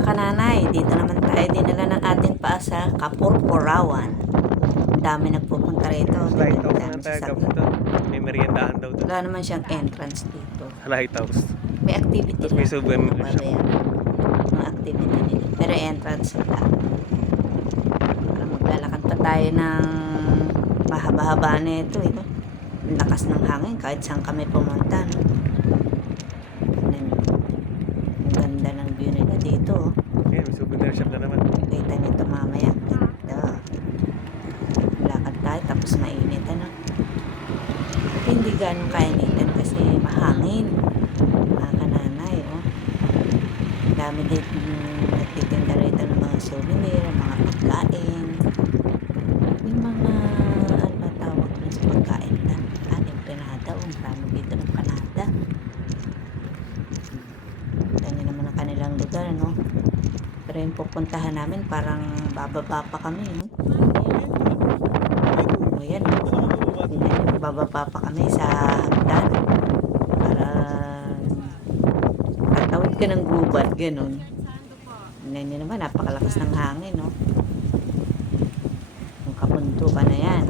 Kananay, dito naman tayo dinala ng ating paa sa Kapurpurawan. Ang dami nagpupunta rito. Lighthouse Dami na tayo sasakyan. dito. May meriendahan daw doon. Wala naman siyang entrance dito. Lighthouse. May activity Tapos may lang. subway shop. Babayaran. Mga activity nila. Pero entrance wala. Para maglalakad pa tayo ng mahaba-haba na ito. Ang lakas ng hangin kahit saan kami pumunta. No? Ang ganda ng view nila dito. Ayan, may souvenir shop na naman. Kita nito mamaya. Ganda. Lakad tayo tapos mainit. At hindi ganun kainitan kasi mahangin. Mga kananay. Ang dami din nagtitinda rito ng mga souvenir, mga pagkain. May mga ano tawag dun sa pagkain na empanada. Ang dami dito ng panada. Ganyan naman ang kanilang lugar, no? Pero yung pupuntahan namin, parang bababa pa kami, no? O yan, bababa pa kami sa hagdan. Para tatawid ka ng gubat, ganun. Ganyan naman, napakalakas ng hangin, no? Yung kapuntukan na yan.